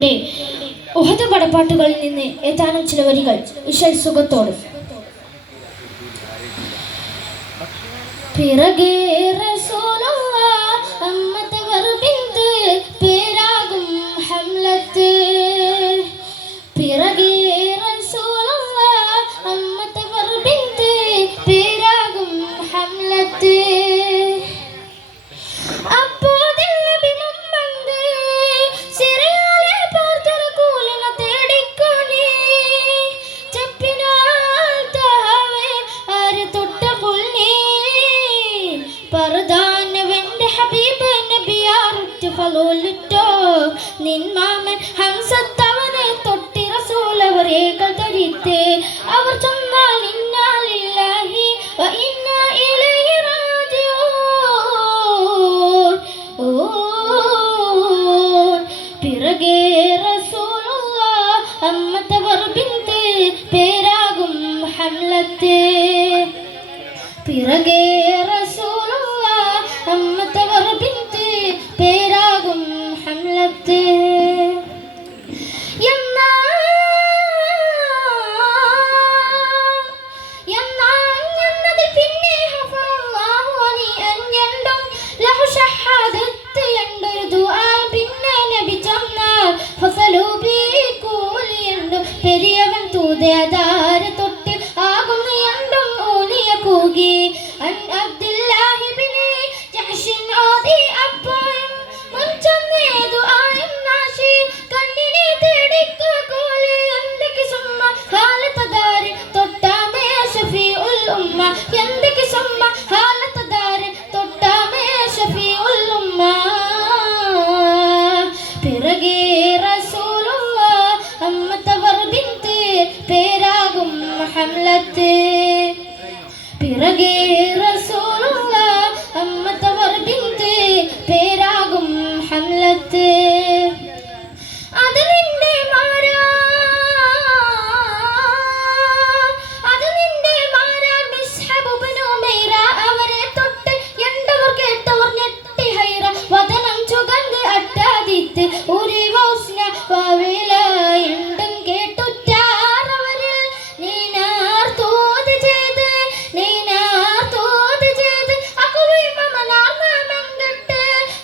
ഉഹദ് പടപ്പാട്ടുകളിൽ നിന്ന് ഏതാനും ചില വരികൾ ഇശൽ സുഖത്തോട്. പിറകേ റസൂലുള്ളാഹ് അമ്മത്തവർ ബിന്ത് പേരാകും ഹംലത്ത്. പിറകേ റസൂലുള്ളാഹ് അമ്മത്തവർ ബിന്ത് പേരാകും ഹംലത്ത്. നിന്മാമൻ ഹംസത്തവനെ തൊട്ടി റസൂലവരേകൾ ധരിത്തെ അവർ ചൊന്നാൽ ഇന്നാ ലില്ലാഹി വ ഇന്നാ ഇലൈഹി റാജിഊൻ. പിറകേ റസൂലുള്ളാഹ് അമ്മത്തവർ ബിന്ത് പേരാകും ഹംലത്ത്. പിറകേ റസൂലുള്ളാഹ് അമ്മത്തവർ ബിന്ത് പേരാകും ഹംലത്ത്. പെരിയവൻ തൂതയാധാര തൊട്ട് ആകുന്ന എണ്ടും ഊനിയ കൂകി അബ്ദുല്ലാഹിബ്നെ ജഹ്ശിൻ ഓതി അപ്പോഴും മുൻചൊന്നേതു ആയം നാശി കണ്ണിനെ തേടിക്കോലെ എന്തൊക്കെ സുമ്മ ഹാലത്തദാരി തൊട്ടാമേ ഷഫീഉൽ ഉമ്മ. എന്തൊക്കെ സുമ്മ ഹാലത്തദാരി തൊട്ടാമേ ഷഫീഉൽ ഉമ്മ. പിറകേ റസൂലുള്ളാഹ് അമ്മത്തവർ ബിന്ത് പേരാകും ഹംലത്ത്. പിറകേ റസൂലുള്ളാഹ് അമ്മത്തവർ ബിന്ത് പേരാകും ഹംലത്ത്. അത് നിന്റെ മാരാ മിസ്ഹബ് ഇബ്നു ഉമൈറ അവരെ തൊട്ട് എണ്ടവർ കേട്ടവർ ഞെട്ടി ഹൈറ വദനം ചുകന്ന് അട്ടാദിത്ത് ഒരു വൗസ്ന വവില എണ്ടും കേട്ടുറ്റാറവരിൽ നീനാർ തോത് ചെയ്ത് അകുവി മമനാർ നാമങ്കട്ട്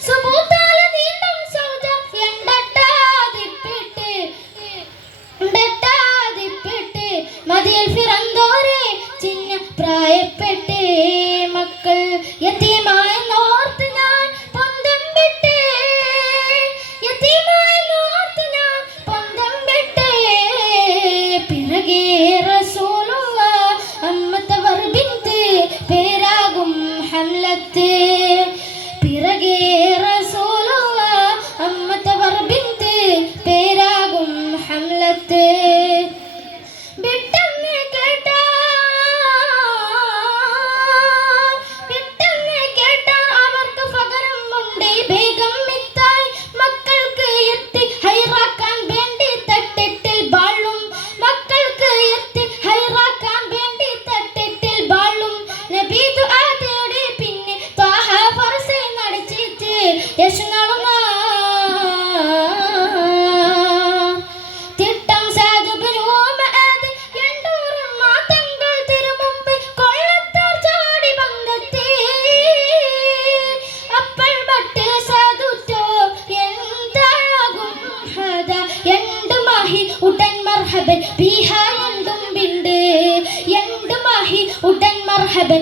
സുബൂത്താല നീണ്ടും സൗജ എണ്ടട്ടാതിപ്പിട്ട് മതിയിൽ ഫിറന്തോരെ ചിന്ന പ്രായപ്പെട്ട് മക്കൾ യതീമായ നോർത്ത് ഞാൻ പൊന്തം വിട്ട് പിറകേ റസൂലുള്ളാഹ് അമ്മത്തവർ ബിന്ത് പേരാകും ഹംലത്ത്. പിറകേ റസൂലുള്ളാഹ് അമ്മത്തവർ ബിന്ത് പേരാകും ഹംലത്ത്. വിട്ടെന്ന് കേട്ടാൽ അവർക്ക് പകരം ഉണ്ട് വേഗം മിത്തായി മക്കൾക്ക് എത്തി ഹൈറാക്കാൻ വേണ്ടി തട്ടിട്ടിൽ ബാളും. മക്കൾക്ക് എത്തി ഹൈറാക്കാൻ വേണ്ടി തട്ടിട്ടിൽ ബാളും. നബി ദുആ തേടി പിന്നെ ത്വാഹ ഫർസെ നടച്ചിട്ട് യശ്നാളുന്ന തിട്ടം സാദുബ്നു മഅദ് എണ്ടൂറും മാതങ്ങൾ തിരുമുമ്പ് കൊള്ളത്താർ ചാടി ബന്ധത്തെ അപ്പോൾ ബട്ട് സാദുറ്റോ എന്താകും ഹദ എണ്ട് മാഹി ഉടൻ മർഹബൻ ബിഹാ എന്തും ബിണ്ട്. എണ്ട് മാഹി ഉടൻ മർഹബൻ